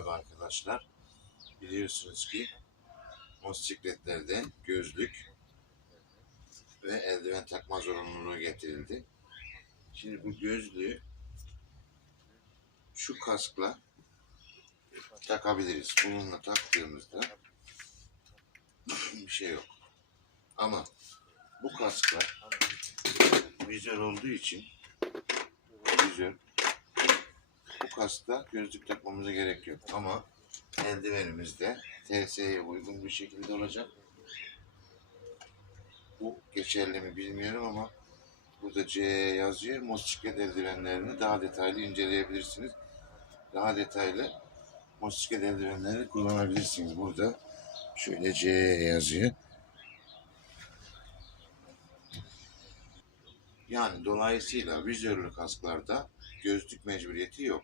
Merhaba arkadaşlar. Biliyorsunuz ki motosikletlerde gözlük ve eldiven takma zorunluluğu getirildi. Şimdi bu gözlüğü şu kaskla takabiliriz. Bununla taktığımızda bir şey yok. Ama bu kaskla vizör olduğu için vizör bu kaskta gözlük takmamıza gerek yok. Ama eldivenimiz de TSE'ye uygun bir şekilde olacak. Bu geçerli mi bilmiyorum ama burada C yazıyor. Motosiklet eldivenlerini daha detaylı inceleyebilirsiniz. Daha detaylı motosiklet eldivenlerini kullanabilirsiniz. Burada şöyle C yazıyor. Yani dolayısıyla vizörlü kasklarda gözlük mecburiyeti yok.